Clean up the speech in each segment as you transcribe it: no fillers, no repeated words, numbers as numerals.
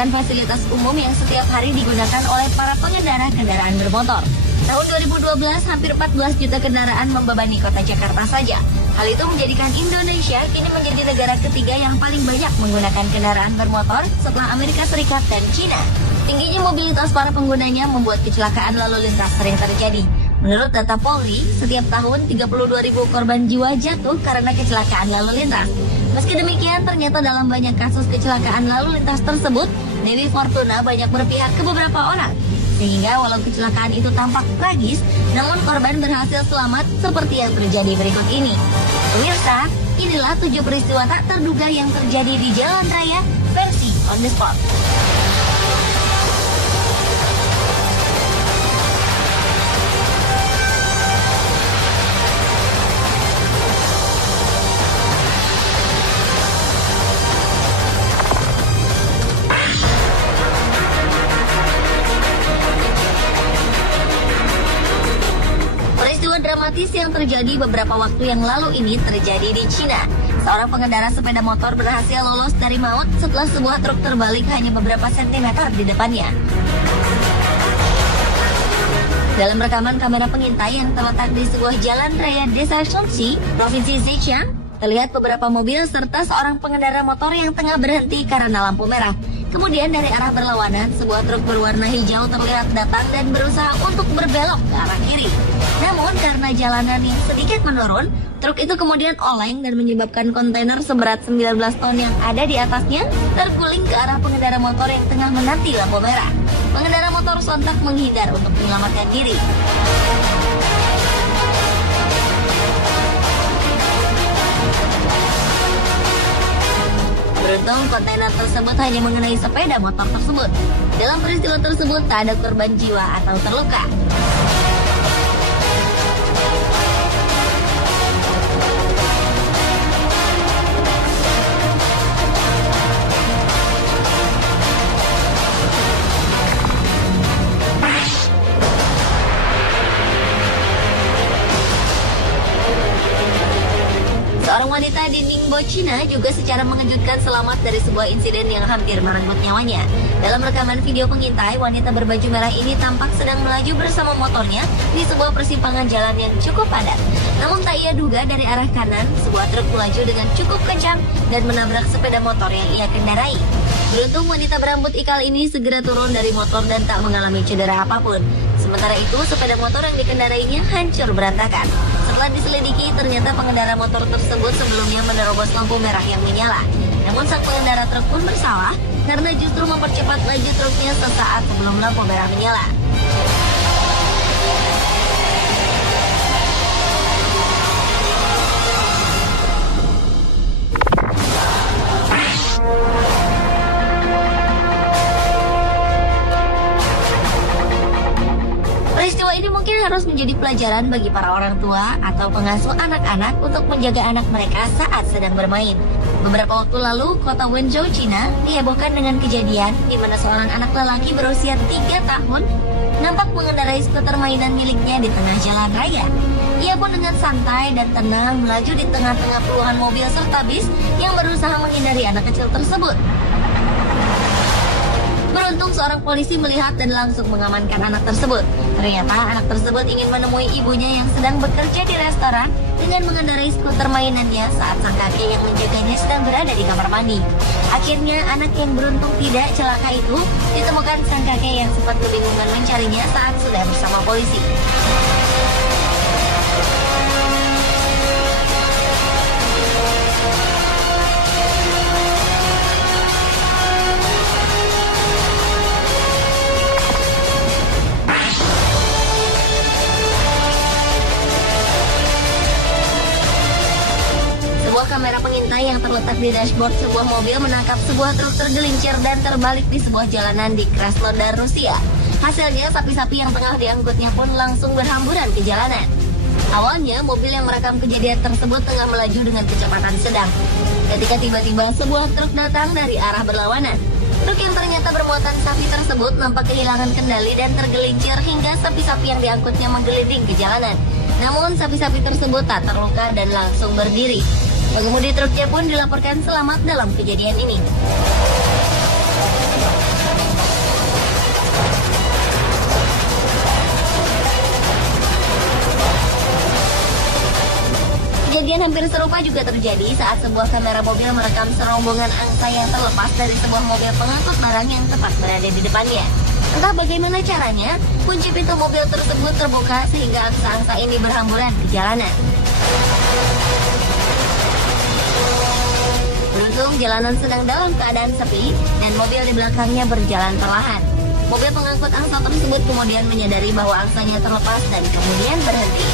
merupakan fasilitas umum yang setiap hari digunakan oleh para pengendara kendaraan bermotor. Tahun 2012, hampir 14 juta kendaraan membebani kota Jakarta saja. Hal itu menjadikan Indonesia kini menjadi negara ketiga yang paling banyak menggunakan kendaraan bermotor setelah Amerika Serikat dan Cina. Tingginya mobilitas para penggunanya membuat kecelakaan lalu lintas sering terjadi. Menurut data Polri, setiap tahun 32.000 korban jiwa jatuh karena kecelakaan lalu lintas. Meski demikian, ternyata dalam banyak kasus kecelakaan lalu lintas tersebut, Dewi Fortuna banyak berpihak ke beberapa orang. Sehingga walau kecelakaan itu tampak tragis, namun korban berhasil selamat seperti yang terjadi berikut ini. Pemirsa, inilah 7 peristiwa tak terduga yang terjadi di jalan raya versi on the spot. Dramatis yang terjadi beberapa waktu yang lalu ini terjadi di Cina. Seorang pengendara sepeda motor berhasil lolos dari maut setelah sebuah truk terbalik hanya beberapa sentimeter di depannya. Dalam rekaman kamera pengintai yang terletak di sebuah jalan raya Desa Shunxi, Provinsi Zhejiang, terlihat beberapa mobil serta seorang pengendara motor yang tengah berhenti karena lampu merah. Kemudian dari arah berlawanan, sebuah truk berwarna hijau terlihat datang dan berusaha untuk berbelok ke arah kiri. Namun karena jalanan yang sedikit menurun, truk itu kemudian oleng dan menyebabkan kontainer seberat 19 ton yang ada di atasnya terguling ke arah pengendara motor yang tengah menanti lampu merah. Pengendara motor sontak menghindar untuk menyelamatkan diri. Beruntung kontainer tersebut hanya mengenai sepeda motor tersebut. Dalam peristiwa tersebut tak ada korban jiwa atau terluka. Seorang wanita di Ningbo, Cina juga secara mengejutkan selamat dari sebuah insiden yang hampir merenggut nyawanya. Dalam rekaman video pengintai, wanita berbaju merah ini tampak sedang melaju bersama motornya di sebuah persimpangan jalan yang cukup padat. Namun tak ia duga dari arah kanan, sebuah truk melaju dengan cukup kencang dan menabrak sepeda motor yang ia kendarai. Beruntung wanita berambut ikal ini segera turun dari motor dan tak mengalami cedera apapun. Sementara itu, sepeda motor yang dikendarainya hancur berantakan. Setelah diselidiki, ternyata pengendara motor tersebut sebelumnya menerobos lampu merah yang menyala. Namun sang pengendara truk pun bersalah karena justru mempercepat laju truknya sesaat sebelum lampu merah menyala. Peristiwa ini mungkin harus menjadi pelajaran bagi para orang tua atau pengasuh anak-anak untuk menjaga anak mereka saat sedang bermain. Beberapa waktu lalu, kota Wenzhou, Cina dihebohkan dengan kejadian di mana seorang anak lelaki berusia 3 tahun nampak mengendarai skuter mainan miliknya di tengah jalan raya. Ia pun dengan santai dan tenang melaju di tengah-tengah puluhan mobil serta bis yang berusaha menghindari anak kecil tersebut. Beruntung seorang polisi melihat dan langsung mengamankan anak tersebut. Ternyata anak tersebut ingin menemui ibunya yang sedang bekerja di restoran dengan mengendarai skuter mainannya saat sang kakek yang menjaganya sedang berada di kamar mandi. Akhirnya anak yang beruntung tidak celaka itu ditemukan sang kakek yang sempat kebingungan mencarinya saat sudah bersama polisi. Kamera pengintai yang terletak di dashboard sebuah mobil menangkap sebuah truk tergelincir dan terbalik di sebuah jalanan di Krasnodar, Rusia. Hasilnya, sapi-sapi yang tengah diangkutnya pun langsung berhamburan ke jalanan. Awalnya, mobil yang merekam kejadian tersebut tengah melaju dengan kecepatan sedang. Ketika tiba-tiba sebuah truk datang dari arah berlawanan. Truk yang ternyata bermuatan sapi tersebut nampak kehilangan kendali dan tergelincir hingga sapi-sapi yang diangkutnya menggelinding ke jalanan. Namun, sapi-sapi tersebut tak terluka dan langsung berdiri. Pengemudi truknya pun dilaporkan selamat dalam kejadian ini. Kejadian hampir serupa juga terjadi saat sebuah kamera mobil merekam serombongan angsa yang terlepas dari sebuah mobil pengangkut barang yang tepat berada di depannya. Entah bagaimana caranya, kunci pintu mobil tersebut terbuka sehingga angsa-angsa ini berhamburan ke jalanan. Beruntung jalanan sedang dalam keadaan sepi dan mobil di belakangnya berjalan perlahan. Mobil pengangkut angsa tersebut kemudian menyadari bahwa angsanya terlepas dan kemudian berhenti.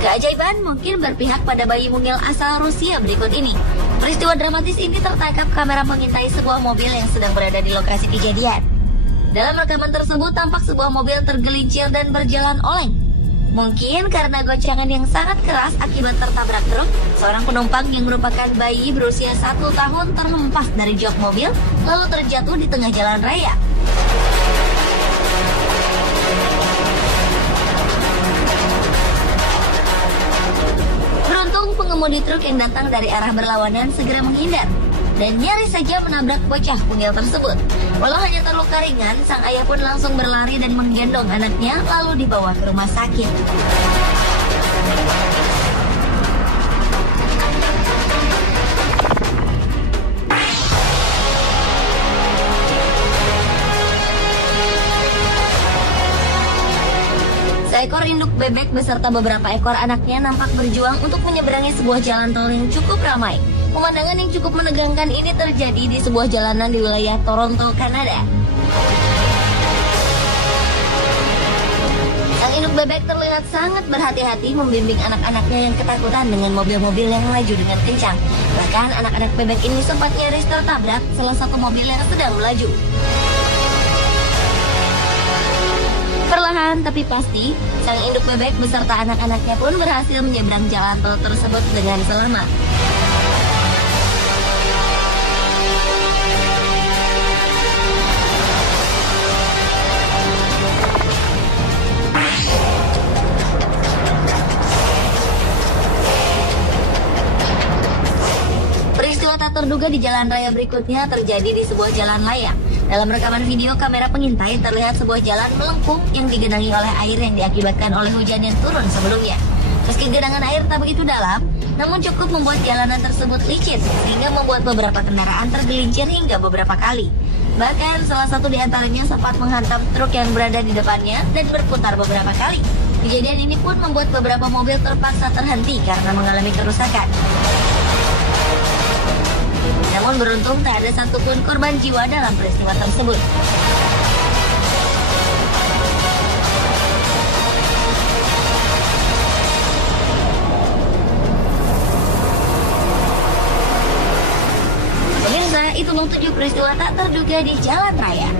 Keajaiban mungkin berpihak pada bayi mungil asal Rusia berikut ini. Peristiwa dramatis ini tertangkap kamera pengintai sebuah mobil yang sedang berada di lokasi kejadian. Dalam rekaman tersebut tampak sebuah mobil tergelincir dan berjalan oleng. Mungkin karena goncangan yang sangat keras akibat tertabrak truk, seorang penumpang yang merupakan bayi berusia 1 tahun terhempas dari jok mobil lalu terjatuh di tengah jalan raya. Pengemudi truk yang datang dari arah berlawanan segera menghindar dan nyaris saja menabrak bocah mungil tersebut. Walau hanya terluka ringan, sang ayah pun langsung berlari dan menggendong anaknya lalu dibawa ke rumah sakit. Seekor induk bebek beserta beberapa ekor anaknya nampak berjuang untuk menyeberangi sebuah jalan tol yang cukup ramai. Pemandangan yang cukup menegangkan ini terjadi di sebuah jalanan di wilayah Toronto, Kanada. Sang induk bebek terlihat sangat berhati-hati membimbing anak-anaknya yang ketakutan dengan mobil-mobil yang melaju dengan kencang. Bahkan anak-anak bebek ini sempat nyaris tertabrak salah satu mobil yang sedang melaju. Perlahan tapi pasti, sang induk bebek beserta anak-anaknya pun berhasil menyeberang jalan tol tersebut dengan selamat. Peristiwa tak terduga di jalan raya berikutnya terjadi di sebuah jalan layang. Dalam rekaman video kamera pengintai terlihat sebuah jalan melengkung yang digenangi oleh air yang diakibatkan oleh hujan yang turun sebelumnya. Meski genangan air tak begitu dalam, namun cukup membuat jalanan tersebut licin sehingga membuat beberapa kendaraan tergelincir hingga beberapa kali. Bahkan salah satu di antaranya sempat menghantam truk yang berada di depannya dan berputar beberapa kali. Kejadian ini pun membuat beberapa mobil terpaksa terhenti karena mengalami kerusakan. Namun beruntung tak ada satupun korban jiwa dalam peristiwa tersebut. Pemirsa, itulah 7 peristiwa tak terduga di jalan raya.